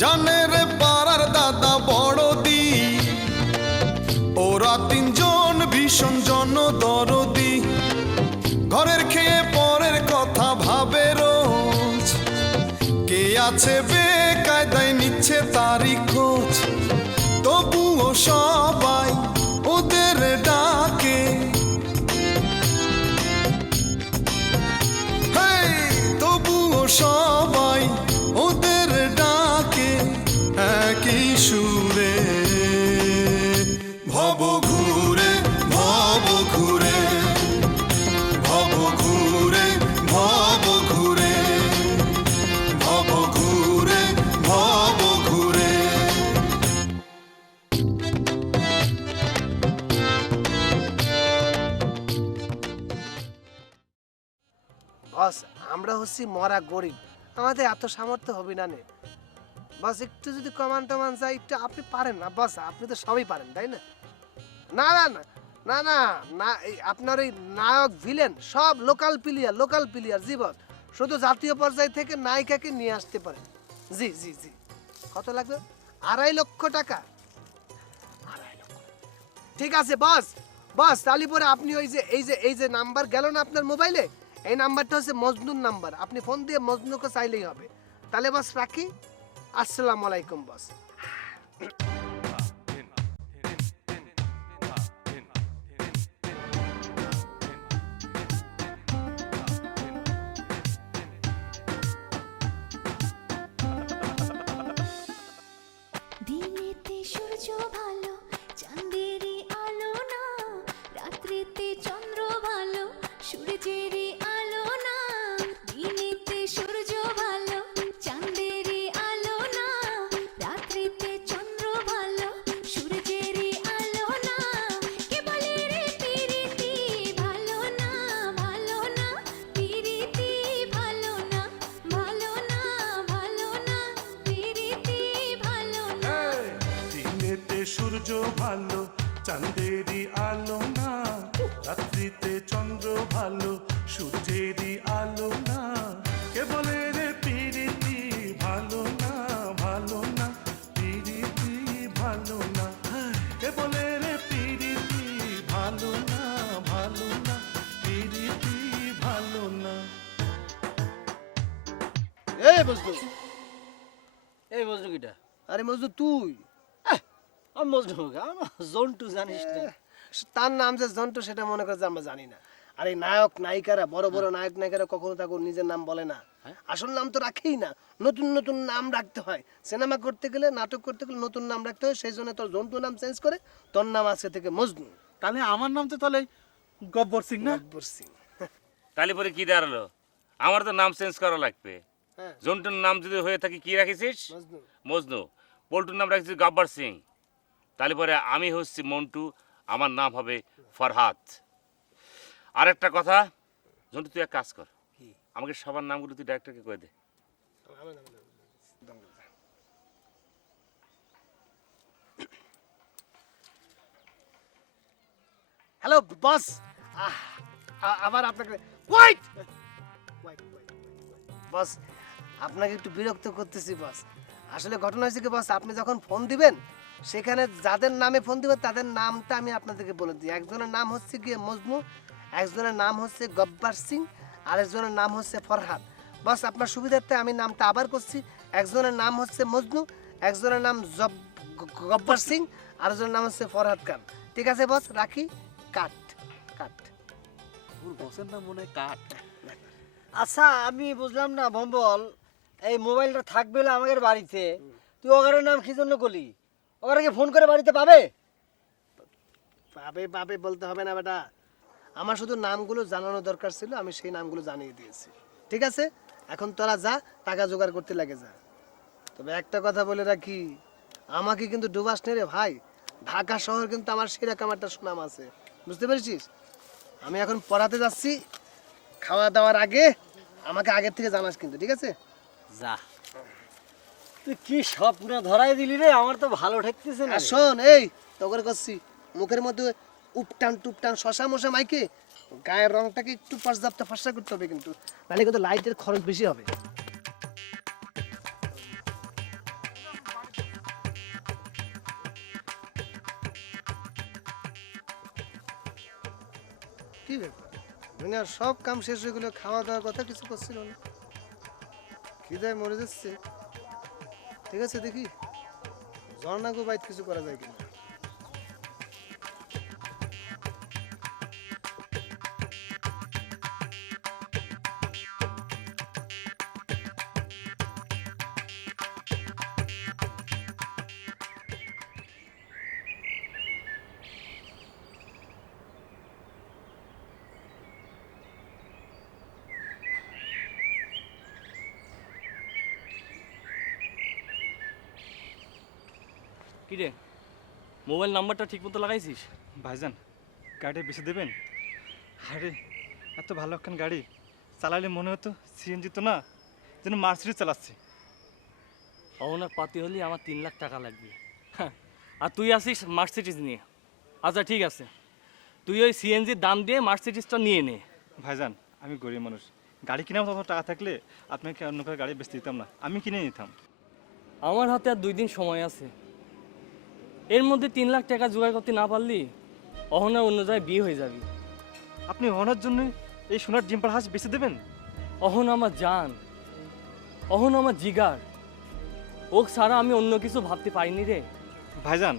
জানে রে পাড়ার দাদা বড়দি, ওরা তিনজন ভীষণ জনদরদি। ঘরের খেয়ে পরের কথা ভাবে রোজ, কে আছে বেকায়দায় নিচ্ছে তারই খোঁজ। তবুও সবাই ওদের ডাকে, তবুও সবাই ওদের ডাকে একই সুরে। ভব ঘুরে ভব ঘুরে, ভব ঘুরে ভব ঘুরে, ভব ঘুরে ভব ঘুরে। বস আমরা হচ্ছি মরা গরিব, আমাদের এত সামর্থ্য হবে না নে। বস একটু যদি কমান টমান চাই একটু, আপনি পারেন না বস, আপনি তো সবই পারেন তাই না? না না না না না না, আপনার ওই নায়ক ভিলেন সব লোকাল প্লেয়ার জি বস, শুধু জাতীয় পর্যায় থেকে নায়িকাকে নিয়ে আসতে পারেন। জি জি জি। কত লাগবে? 2.5 লক্ষ টাকা। 2.5 লক্ষ, ঠিক আছে বস। বস তাহলে পরে আপনি ওই যে এই যে নাম্বার গেল না আপনার মোবাইলে, এই নাম্বারটা হচ্ছে মজনুর নাম্বার, আপনি ফোন দিয়ে মজনুকে চাইলেই হবে। তাহলে বস রাখি, আসসালামু আলাইকুম বস। দিনেতে সূর্য ভালো, চাঁদেরই আলো না, রাত্রিতে চন্দ্র ভালো, সূর্যেরই আলো না। দিনেতে সূর্য ভালো, চাঁদেরই আলো না, রাত্রিতে চন্দ্র ভালো, সূর্যেরই আলো না। কে বলে রে পিরিতি ভালো না, ভালো না, পিরিতি ভালো না, ভালো না, ভালো না, পিরিতি ভালো না। দিনেতে সূর্য ভালো, চাঁদেরই আলো না, রাত্রিতে চন্দ্র ভালো, সূর্যেরই আলো না। কে বলে রে পিরিতি ভালো না, ভালো না, পিরিতি ভালো না। কে বলে রে পিরিতি ভালো না, ভালো না, পিরিতি ভালো না। এই মজনু, এই মজনু কিটা? আরে মজনু তুই? আমি মজনু আমার জন্টু জানিস না? তার নাম যে জন্টু সেটা মনে করে যে আমরা জানি না। আরে নায়ক নায়িকারা, বড় বড় নায়ক নায়িকারা কখনো তাকে নিজের নাম বলে না, আসল নাম তো রাখেই না, নতুন নতুন নাম রাখতে হয়। সিনেমা করতে গেলে, নাটক করতে গেলে নতুন নাম রাখতে হয়, সেই জন্য তোর জন্টু নাম চেঞ্জ করে তোর নাম আজকে থেকে মজনু। তাহলে আমার নাম তো তাহলে গব্বর সিং না? আকবর সিং। তাহলে পরে কি দাঁড়ালো? আমার তো নাম চেঞ্জ করা লাগবে। হ্যাঁ। জন্টুর নাম যদি হয়ে থাকে কি রাখিছিস? মজনু। মজনু। পল্টুর নাম রাখিছিস গব্বর সিং। তাহলে পরে আমি হচ্ছি মন্টু, আমার নাম হবে ফরহাদ। আরেকটা কথা, জন্টু তুই এক কাজ কর, আমাকে সবার নামগুলো তুই ডাইরেক্টরকে কয়ে দে। হ্যালো বস, আবার আপনাকে ওয়েট বস, আপনাকে একটু বিরক্ত করতেছি বস। আসলে ঘটনা হয়েছে কি বস, আপনি যখন ফোন দিবেন সেখানে যাদের নামে ফোন দিবেন তাদের নামটা আমি আপনাদেরকে বলে দিই। একজনের নাম হচ্ছে গিয়ে মজনু, একজনের নাম হচ্ছে গব্বর সিং, আরেকজনের নাম হচ্ছে ফরহাদ। বস আপনার সুবিধার্থে আমি নামটা আবার করছি, একজনের নাম হচ্ছে মজনু, একজনের নাম গব্বর সিং, আরেকজনের নাম হচ্ছে ফরহাদ খান। ঠিক আছে বস, রাখি, কাট কাট। ওর বসের নাম মনে হয় কাঠ। আচ্ছা আমি বুঝলাম না ভম্বল, এই মোবাইলটা থাকবে না আমাদের বাড়িতে, তুই ওগারের নাম কি জন্য করলি? ওগারকে ফোন করে বাড়িতে পাবে? পাবে পাবে বলতে হবে না বেটা, আমার শুধু নামগুলো জানানো দরকার ছিল, আমি সেই নামগুলো জানিয়ে দিয়েছি। ঠিক আছে, এখন তোরা যা, টাকা জোগাড় করতে লাগে যা। তবে একটা কথা বলে রাখি, আমাকে কিন্তু ডুবাস নে রে ভাই, ঢাকা শহর কিন্তু আমার সেরকম একটা সুনাম আছে, বুঝতে পেরেছিস? আমি এখন পড়াতে যাচ্ছি, খাওয়া দাওয়ার আগে আমাকে আগের থেকে জানাস কিন্তু, ঠিক আছে? যা, তুই কি স্বপ্ন ধরাই দিলি রে, আমার তো ভালো ঠেকতেছে না আর রে। শোন, এই তগর করছি, মুখের মধ্যে উপটান টুপটান শশা মশা মাইকে গায়ের রংটাকে একটু পর্যাপ্ত ফর্সা করতে হবে কিন্তু, নাহলে কিন্তু লাইটের খরচ বেশি হবে। দুনিয়ার সব কাম শেষ হয়ে গেলে খাওয়া দাওয়ার কথা কিছু করছিল না, খিদায় মরে যাচ্ছে। ঠিক আছে, দেখি ঝর্ণাগো বাইত কিছু করা যায় কিনা। কিরে মোবাইল নাম্বারটা ঠিক মতো লাগাইছিস? ভাইজান গাড়ি বেশি দেবেন? আরে এত ভালো একখান গাড়ি চালালে মনে হতো সিএনজি তো না, যেন মার্সিডিজ চালাচ্ছি। অহনার পাতি হলে আমার 3 লাখ টাকা লাগবে। হ্যাঁ, আর তুই আসিস মার্সিডিজ নিয়ে। আচ্ছা ঠিক আছে, তুই ওই সিএনজির দাম দিয়ে মার্সিডিজটা নিয়ে নে। ভাইজান আমি গরিব মানুষ, গাড়ি কেনার মতো টাকা থাকলে আপনাকে অন্য কারো গাড়ি বেচতে দিতাম না, আমি কিনে নিতাম। আমার হাতে আর 2 দিন সময় আছে, এর মধ্যে 3 লাখ টাকা জোগাড় করতে না পারলি অহনার অন্য জায়গায় বিয়ে হয়ে যাবি। আপনি ওনার জন্য এই সোনার ডিম্পার হাঁস বেচে দেবেন? অহন আমার জান, অহন আমার জিগার, ওক ছাড়া আমি অন্য কিছু ভাবতে পারিনি রে। ভাইজান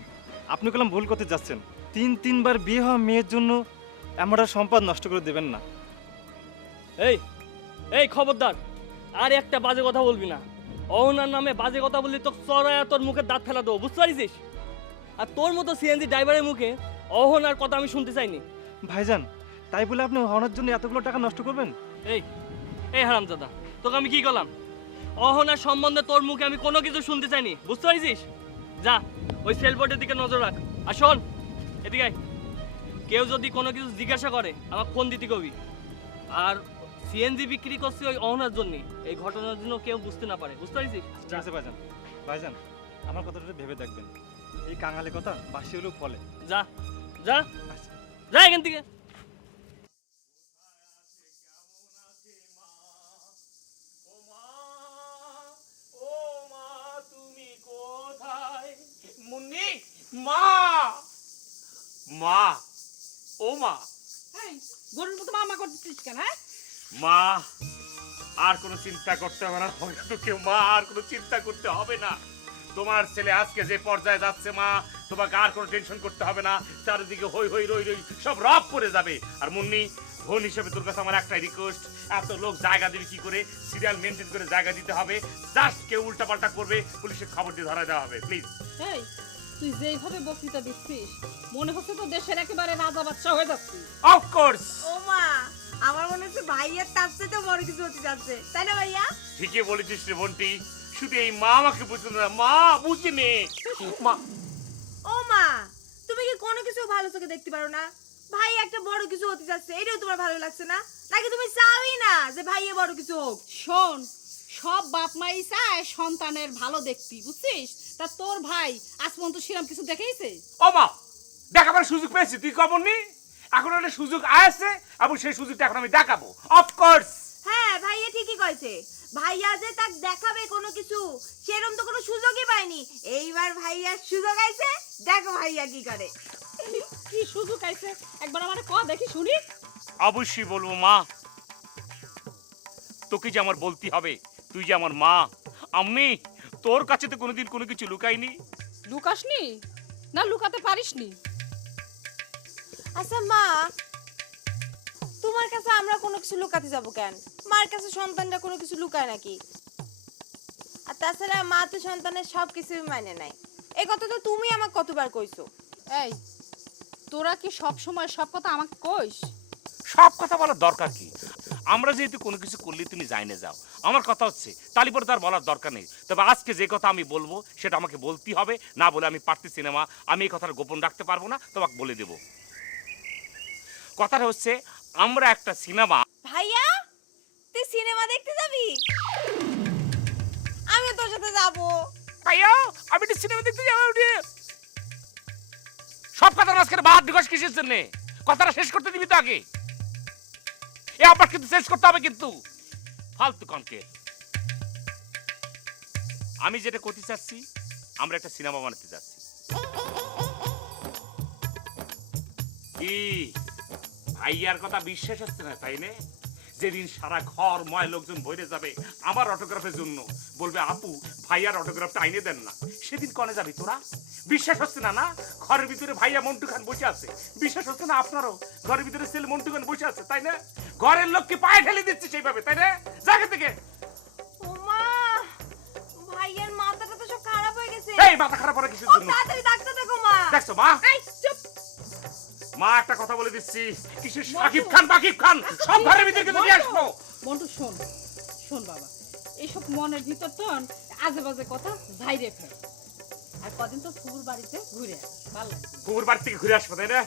আপনি কলম ভুল করতে যাচ্ছেন, 3-3বার বিয়ে হওয়া মেয়ের জন্য এমন সম্পদ নষ্ট করে দেবেন না। এই এই খবরদার, আর একটা বাজে কথা বলবি না। অহনার নামে বাজে কথা বললি তো চড়ায়া তোর মুখে দাঁত ফেলা দেবো, বুঝতে পারিস? আর তোর মতো সিএনজি ড্রাইভারের মুখে অহনার কথা আমি শুনতে চাইনি। ভাইজান তাই বলে আপনি ওনার জন্য এতগুলো টাকা নষ্ট করবেন? এই এই হারামজাদা, তোকে আমি কি করলাম? অহনার সম্বন্ধে তোর মুখে আমি কোনো কিছু শুনতে চাইনি, বুঝতে পারিস? যা ওই সেলবোর্ডের দিকে নজর রাখ। আর শোন, এদিকে আয়। কেউ যদি কোনো কিছু জিজ্ঞাসা করে আমার ফোন দিতে কবি। আর সিএনজি বিক্রি করছি ওই অহনার জন্য, এই ঘটনার জন্য কেউ বুঝতে না পারে, বুঝতে পারিস? ঠিক আছে ভাইজান, ভাইজান আমার কথাটা একটু ভেবে দেখবেন, এই কাঙালি কথা বাসি হলেও ফলে। যা যা আচ্ছা। যা এখান থেকে। মুন্নি, মা, মা, ও মা, গরুর মতো মামা করতেছিস কেন? হ্যাঁ, মা, আর কোনো চিন্তা করতে হবে না, হয়তো কেউ মা আর কোনো চিন্তা করতে হবে না। তোমার ছেলে আজকে যে পর্যায়ে যাচ্ছে মা, তোমাকে আর কোনো টেনশন করতে হবে না। চারিদিকে হই হই রই রই সব রব করে যাবে। আর মুন্নি, বোন হিসেবে তোর কাছে আমার একটাই রিকোয়েস্ট, এত লোক জায়গা দেবে কি করে, সিরিয়াল মেনটেন করে জায়গা দিতে হবে। জাস্ট কেউ উল্টাপাল্টা করবে, পুলিশের খবর দিয়ে ধরা দেওয়া হবে, প্লিজ। এই তুই যেইভাবে বক্তৃতা দিচ্ছিস মনে হচ্ছে তো দেশের একেবারে রাজা বাদশা হয়ে যাচ্ছিস। অফকোর্স। ও মা, আমার মনে হচ্ছে ভাইয়ের তার চেয়ে তো বড় কিছু হতে যাচ্ছে, তাই না ভাইয়া? ঠিকই বলেছিস রে বোনটি, শুধু এই মা আমাকে বুঝতে না, মা বুঝি নে। মা, ও মা, তুমি কি কোনো কিছু ভালো চোখে দেখতে পারো না? ভাই একটা বড় কিছু হতে যাচ্ছে, এটাও তোমার ভালো লাগছে না? নাকি তুমি চাওই না যে ভাইয়ে বড় কিছু হোক? শোন, সব বাপ মাই চায় সন্তানের ভালো দেখতি, বুঝছিস? তা তোর ভাই আজ পর্যন্ত সেরকম কিছু দেখাইছে? ও মা, দেখাবার সুযোগ পেয়েছি, তুই খবর নি? এখন একটা সুযোগ আসছে এবং সেই সুযোগটা এখন আমি দেখাবো, অফকোর্স। হ্যাঁ, ভাইয়া ঠিকই কইছে। ভাইয়া যে তাক দেখাবে কোনো কিছু, সেরকম তো কোনো সুযোগই পায়নি। এইবার ভাইয়ার সুযোগ আইছে, দেখো ভাইয়া কি করে। কি সুযোগ আইছে একবার আমারে ক দেখি শুনি। অবশ্যই বলবো মা, তোকে যে আমার বলতে হবে, তুই যে আমার মা। আমি তোর কাছে তো কোনোদিন কোনো কিছু লুকাইনি। লুকাসনি না লুকাতে পারিসনি? আচ্ছা মা, তোমার কাছে আমরা কোনো কিছু লুকাতে যাব কেন? মার কাছে সন্তানরা কোনো কিছু লুকায় নাকি? আর তাছাড়া মা তো সন্তানের সব কিছু মানে নাই, এই কথা তো তুমি আমাকে কতবার কইছো। এই তোরা কি সব সময় সব কথা আমাকে কইস? সব কথা বলার দরকার কি? আমরা যেহেতু কোনো কিছু করলে তুমি জাইনে যাও, আমার কথা হচ্ছে তালি পরে তার বলার দরকার নেই। তবে আজকে যে কথা আমি বলবো সেটা আমাকে বলতেই হবে, না বলে আমি পারতেছি না মা। আমি এই কথাটা গোপন রাখতে পারবো না, তোমাকে বলে দেবো। কথাটা হচ্ছে আমরা একটা সিনেমা। ভাইয়া, তুই সিনেমা দেখতে যাবি? আমিও তোর সাথে যাবো। ভাইয়া, আমি একটা সিনেমা দেখতে যাবো। সব কথা মাঝখানে বাহার ঢুকাস কিসের জন্য? কথাটা শেষ করতে দিবি তো আগে। এ আবার কিন্তু শেষ করতে হবে, কিন্তু ফালতু কনকে। আমি যেটা করতে চাচ্ছি, আমরা একটা সিনেমা বানাতে যাচ্ছি। কি ভাইয়ার কথা বিশ্বাস হচ্ছে না তাই না? যেদিন সারা ঘর ময় লোকজন বইরে যাবে আমার অটোগ্রাফের জন্য, বলবে আপু ভাইয়ার অটোগ্রাফটা আইনে দেন না, সেদিন কনে যাবি তোরা? বিশ্বাস হচ্ছে না? না, ঘরের ভিতরে ভাইয়া মন্টু খান বসে আছে, বিশ্বাস হচ্ছে না আপনারও? ঘরের ভিতরে ছেলে মন্টু খান বসে আছে তাই না? ঘরের লোককে পায়ে ঠেলে দিচ্ছে সেইভাবে তাই না? জায়গা থেকে ওমা ভাইয়ের মাথাটা তো সব খারাপ হয়ে গেছে। এই মাথা খারাপ করে কিসের ও জন্য? তাড়াতাড়ি ডাক্তার দেখো মা। দেখছো মা, এই চুপ। মা একটা কথা বলে দিচ্ছি, কিসের সাকিব খান বাকিব খান সব ঘরের ভিতরে কিন্তু নিয়ে আসবো। মন্টু শোন, শোন বাবা, এইসব মনের ভিতর তো আজে বাজে কথা বাইরে ফেল। আর কদিন তো ফুপুর বাড়িতে ঘুরে আস, ভালো লাগবে। কুকুর বাড়ি থেকে ঘুরে আসবো তাই না?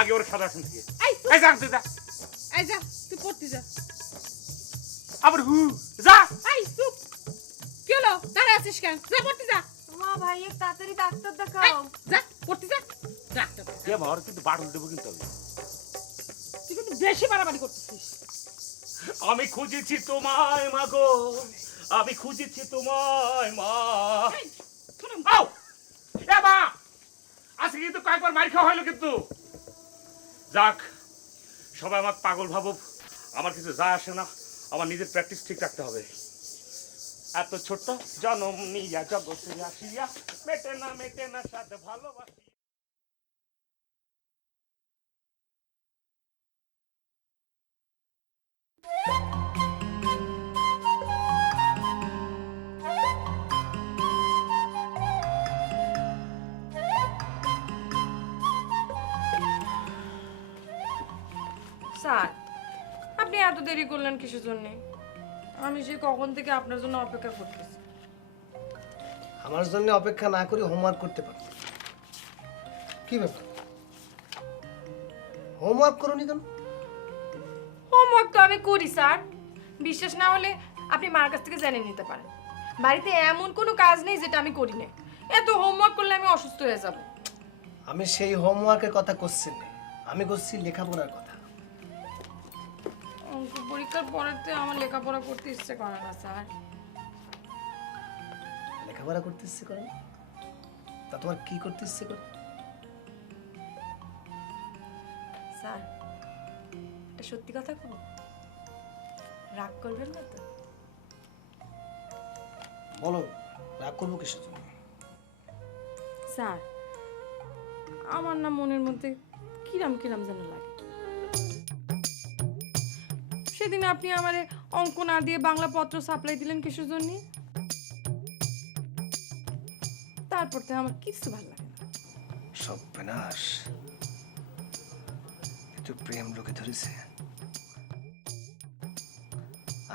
আগে ওর খাওয়া আসুন থেকে এই চুপ। এই যা তুই যা, এই যা, তুই পড়তে যা। আবার হু যা। এই চুপ। কি হলো? দাঁড়ায় আছিস কেন? যা পড়তে যা। মা ভাইয়ের তাড়াতাড়ি ডাক্তার এই, দেখাও। যা পড়তে যা। ডাক্তার দেখা। কে মার কিন্তু বাড়ুল দেবো কিন্তু আমি। তুই কিন্তু বেশি বাড়াবাড়ি করতেছিস। আমি খুঁজেছি তোমায় মা গো, আমি খুঁজেছি তোমায় মা। এই, শোনো, আও এ মা, আজকে কিন্তু কয়েকবার মার খাওয়া হলো কিন্তু। যাক, সবাই আমার পাগল ভাবুক, আমার কিছু যায় আসে না, আমার নিজের প্র্যাকটিস ঠিক রাখতে হবে। এত ছোট্ট জনম নিয়া জগতে আসিয়া মেটে না সাথে ভালোবাসি। স্যার আপনি এত দেরি করলেন কিসের জন্য? আমি সে কখন থেকে আপনার জন্য অপেক্ষা করতেছি। আমার জন্য অপেক্ষা না করে হোমওয়ার্ক করতে পারো। কি ব্যাপার, হোমওয়ার্ক করোনি কেন? হোমওয়ার্ক তো আমি করি স্যার, বিশ্বাস না হলে আপনি মার কাছ থেকে জেনে নিতে পারেন। বাড়িতে এমন কোনো কাজ নেই যেটা আমি করি না। এত হোমওয়ার্ক করলে আমি অসুস্থ হয়ে যাব। আমি সেই হোমওয়ার্কের কথা করছি না, আমি করছি লেখাপড়ার কথা। অঙ্ক পরীক্ষার পরেতে আমার লেখাপড়া করতে ইচ্ছে করে না স্যার। লেখাপড়া করতে ইচ্ছে করে না? তা তোমার কি করতে ইচ্ছে করে? স্যার এটা সত্যি কথা কব, রাগ করবেন না তো? বলো, রাগ করবো কিসের জন্য? স্যার আমার না মনের মধ্যে কিরাম কিরাম যেন লাগে। সেদিন আপনি আমারে অঙ্ক না দিয়ে বাংলা পত্র সাপ্লাই দিলেন কিসের জন্য? তারপর থেকে আমার কিছু ভালো লাগে না। সব বিনাশ, একটু প্রেম লোকে ধরেছে।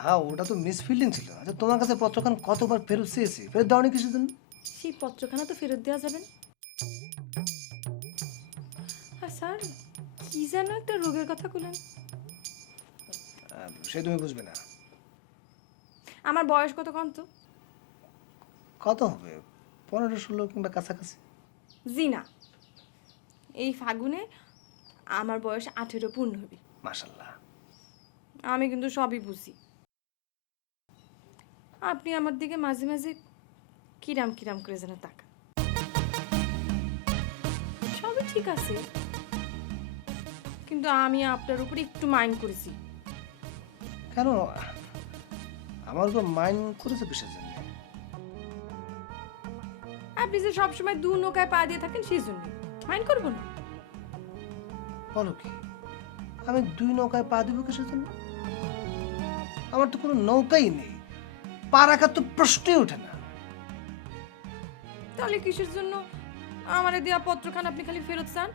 হ্যাঁ, ওটা তো মিস ফিল্ডিং ছিল। আচ্ছা, তোমার কাছে পত্রখান কতবার ফেরত চেয়েছি, ফেরত দাওনি কিসের জন্য? সেই পত্রখানা তো ফেরত দেওয়া যাবে না। আর স্যার কি যেন একটা রোগের কথা বললেন, সে তুমি বুঝবে না। আমার বয়স কত কম তো? কত হবে, 15-16 কিংবা কাছাকাছি। জি না, এই ফাগুনে আমার বয়স 18 পূর্ণ হবে। মাশাল্লাহ। আমি কিন্তু সবই বুঝি। আপনি আমার দিকে মাঝে মাঝে কিরাম কিরাম করে যেন তাকান। সবই ঠিক আছে, কিন্তু আমি আপনার উপর একটু মাইন্ড করেছি। কেন আমার উপর মাইন্ড করেছে কিসের জন্য? আপনি যে সবসময় দু নৌকায় পা দিয়ে থাকেন সেই জন্য মাইন্ড করবো না। বলো কি, আমি 2 নৌকায় পা দিব কিসের জন্য? আমার তো কোনো নৌকাই নেই, পা রাখার তো প্রশ্নই ওঠে না। তাহলে কিসের জন্য আমারে দেওয়া পত্রখান আপনি খালি ফেরত চান?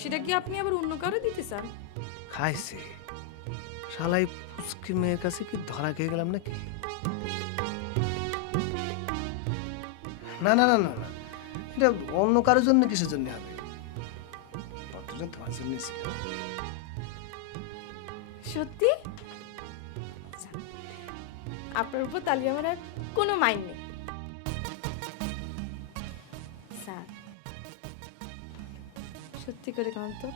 সেটা কি আপনি আবার অন্য কারো দিতে চান? খাইছে শালাই পুচকি মেয়ের কাছে কি ধরা খেয়ে গেলাম নাকি? না না না না না, এটা অন্য কারোর জন্য কিসের জন্য হবে? পত্রটা তোমার জন্য ছিল। সত্যি? আচ্ছা, আপনার উপর তাহলে আমার আর কোনো মাইন্ড নেই। স্যার সত্যি করে কারণ তো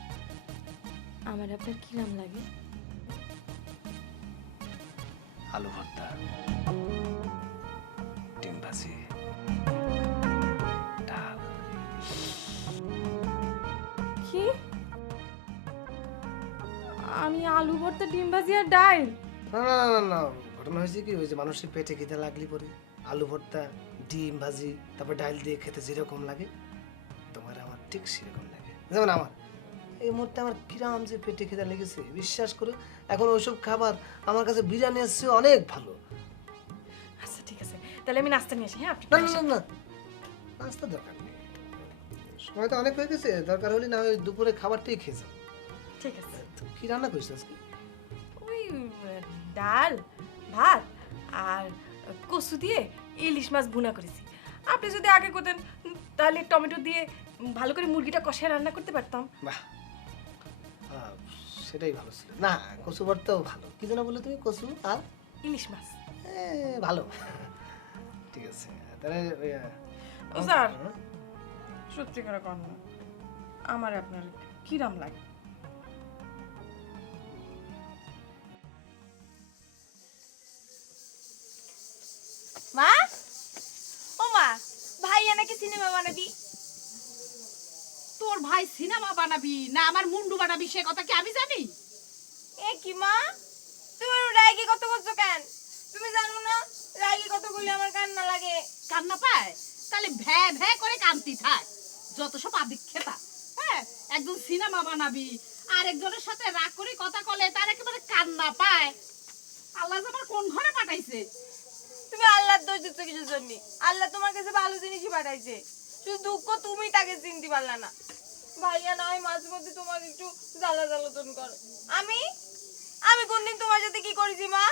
আমার আপনার কি নাম লাগে? আলু ভর্তা, ডিম ভাজি, ডাল। কি আমি আলু ভর্তা ডিম ভাজি আর ডাল। না না না না, ঘটনা হয়েছে কি, ওই যে মানুষের পেটে খিদে লাগলি পরে আলু ভর্তা ডিম ভাজি তারপর ডাল দিয়ে খেতে যেরকম লাগে তোমার আমার ঠিক সেরকম লাগে। যেমন আমার এই মুহূর্তে আমার কিরাম যে পেটে খিদে লেগেছে বিশ্বাস করো, এখন ওইসব খাবার আমার কাছে বিরিয়ানি আসছে অনেক ভালো। আচ্ছা ঠিক আছে, তাহলে আমি নাস্তা নিয়ে আসি। হ্যাঁ, আপনি না না না না, নাস্তা দরকার নেই, সময় তো অনেক হয়ে গেছে, দরকার হলে না ওই দুপুরে খাবারটাই খেয়ে যাও। ঠিক আছে। তো কি রান্না করিস আজকে? ওই ডাল ভাত আর কচু দিয়ে ইলিশ মাছ ভুনা করেছি। আপনি যদি আগে করতেন তাহলে টমেটো দিয়ে ভালো করে মুরগিটা কষায় রান্না করতে পারতাম। বাহ, সেটাই ভালো ছিল। না কচু ভর্তাও ভালো। কি যেন বলে তুমি, কচু আর ইলিশ মাছ। ভালো, ঠিক আছে তাহলে ওই, ও স্যার, সত্যি করে কন না, আমার আপনার কিরাম লাগে? মা, ও মা, ভাইয়া নাকি সিনেমা বানাবি? তোর ভাই সিনেমা বানাবি না আমার মুন্ডু বানাবি সে কথা কি আমি জানি? এ কি মা, তুমি রাগি কত করছো কেন? তুমি জানো না রাগি কত করলে আমার কান্না লাগে? কান্না পায়? তাহলে ভ্যা ভ্যা করে কান্তি থাক, যত সব আদিক্ষেতা। হ্যাঁ, একজন সিনেমা বানাবি আর একজনের সাথে রাগ করে কথা কলে তার একেবারে কান্না পায়। আল্লাহ আমার কোন ঘরে পাঠাইছে? তুমি আল্লাহর দোষ দিচ্ছ কিছুর জন্য? আল্লাহ তোমার কাছে ভালো জিনিসই পাঠাইছে, শুধু দুঃখ তুমি তাকে চিনতে পারলা না। ভাইয়া না হয় মাঝে মধ্যে তোমাকে একটু জ্বালা জ্বালাতন করে। আমি আমি কোনদিন তোমার সাথে কি করেছি মা?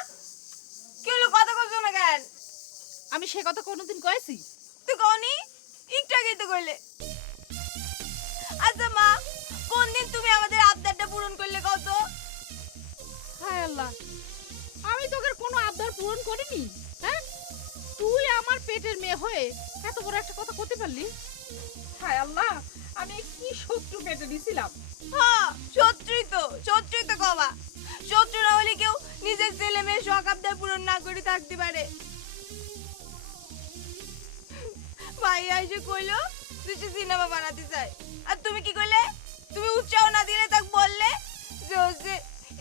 কি হলো, কথা বলছো না কেন? আমি সে কথা কোনোদিন কয়েছি? তুই কওনি, একটু আগেই তো কইলে। আচ্ছা মা, কোনদিন তুমি আমাদের আবদারটা পূরণ করলে কত? হায় আল্লাহ, আমি তোকে কোনো আবদার পূরণ করিনি। হ্যাঁ, তুই আমার পেটের মেয়ে হয়ে এত বড় একটা কথা করতে পারলি? হায় আল্লাহ, আমি কি শত্রু পেটে দিছিলাম? হ্যাঁ, শত্রুই তো কবা। শত্রু না হলে কেউ নিজের ছেলে মেয়ের শখ আবদার পূরণ না করে থাকতে পারে? ভাইয়া এসে কইলো তুই সিনেমা বানাতে চাই, আর তুমি কি কইলে? তুমি উৎসাহ না দিলে তাকে বললে যে হচ্ছে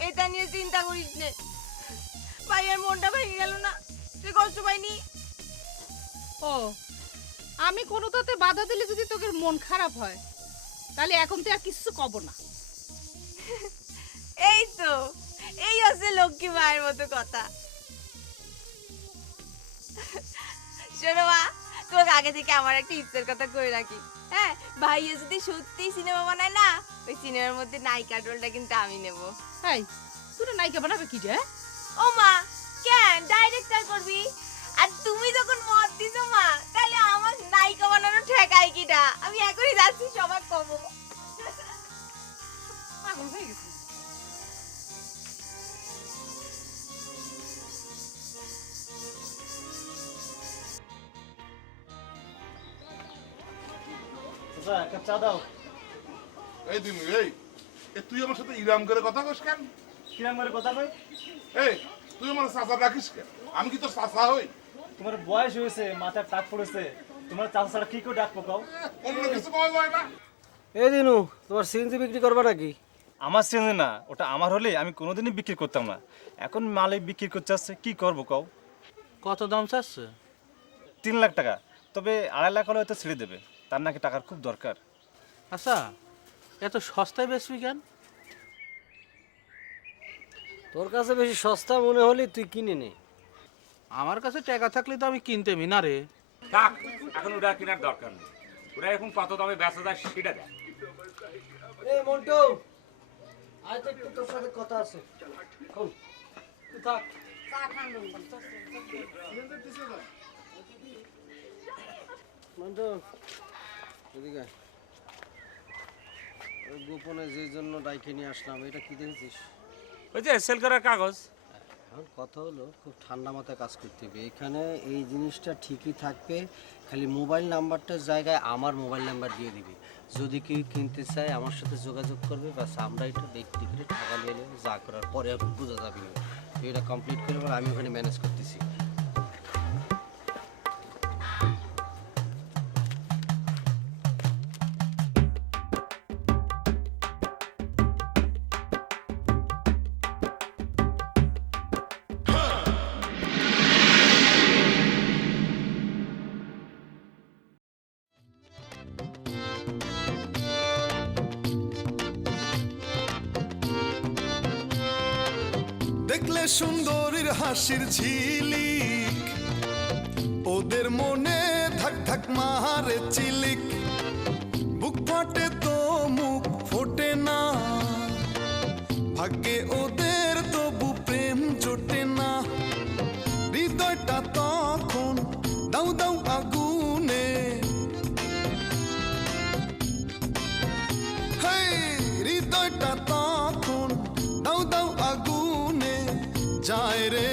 এটা নিয়ে চিন্তা করিস নে। ভাইয়ার মনটা ভেঙে গেল না? তুই কষ্ট পাইনি? ও, আমি কোনোটাতে বাধা দিলে যদি তোকে মন খারাপ হয় তাহলে এখন তুই আর কিছু কব না। এই তো, এই হচ্ছে লক্ষ্মী মায়ের মতো কথা। শোনো মা, তোমাকে আগে থেকে আমার একটা ইচ্ছের কথা কই রাখি। হ্যাঁ, ভাইয়া যদি সত্যি সিনেমা বানায় না, ওই সিনেমার মধ্যে নায়িকা রোলটা কিন্তু আমি নেব। এই, তুই নায়িকা বানাবে কি রে? ও মা, কেন ডাইরেক্টর করবি? আর তুমি যখন মত দিছো মা, তাহলে আমার নায়িকা বানানো ঠেকাই কিটা? আমি এখনই যাচ্ছি সবাই কব। পাগল হয়ে গেছি। একটা চা দাও। এই দিন এই তুই আমার সাথে ইরাম করে কথা কস কেন? কিরাম করে কথা কই? এই তুই আমার চাচা ডাকিস কেন? আমি কি তোর চাচা হই? তোমার বয়স হয়েছে, মাথার টাক পড়েছে, তোমার চাচা ছাড়া কি করে ডাক পকাও? অন্য কিছু পাওয়া যায় না? এই দিনু, তোমার সিএনজি বিক্রি করবা নাকি? আমার চেনে না, ওটা আমার হলে আমি কোনোদিনই বিক্রি করতাম না। এখন মালিক বিক্রি করতে আসছে, কি করবো কও? কত দাম চাচ্ছে? 3 লাখ টাকা, তবে 2.5 লাখ হলে হয়তো ছেড়ে দেবে, তার নাকি টাকার খুব দরকার। আচ্ছা, এত সস্তায় বেচবি কেন? তোর কাছে বেশি সস্তা মনে হলে তুই কিনে নে। আমার কাছে টাকা থাকলে তো আমি কিনতেমি না রে। থাক, এখন ওটা কেনার দরকার নেই। ওরা এখন কত দামে বেচা যায় সেটা দেয়। এই মন্টু, আজ একটু তোর সাথে কথা আছে। শোন, তুই থাক। মন্টু, এদিকে আয়। ওই গোপনে যে জন্য ডাইকে নিয়ে আসলাম, এটা কি দেখেছিস? ওই যে সেল করার কাগজ। এখন কথা হলো, খুব ঠান্ডা মাথায় কাজ করতে হবে। এখানে এই জিনিসটা ঠিকই থাকবে, খালি মোবাইল নাম্বারটার জায়গায় আমার মোবাইল নাম্বার দিয়ে দিবি। যদি কেউ কিনতে চায় আমার সাথে যোগাযোগ করবে, বাস আমরা এটা দেখতে করে টাকা নিয়ে নেবো, যা করার পরে এখন বোঝা যাবে না। তুই এটা কমপ্লিট করে বল, আমি ওখানে ম্যানেজ করতেছি। দেখলে সুন্দরীর হাসির ঝিলিক, ওদের মনে ধাক ধাক মারে চিলিক, বুক ফাটে তো মুখ ফোটে না, ভাগ্যে ওদের তবু প্রেম জোটে না, হৃদয়টা তখন দাউ দাউ আগুনে, হৃদয়টা তখন দাউ দাউ আগুনে যায় রে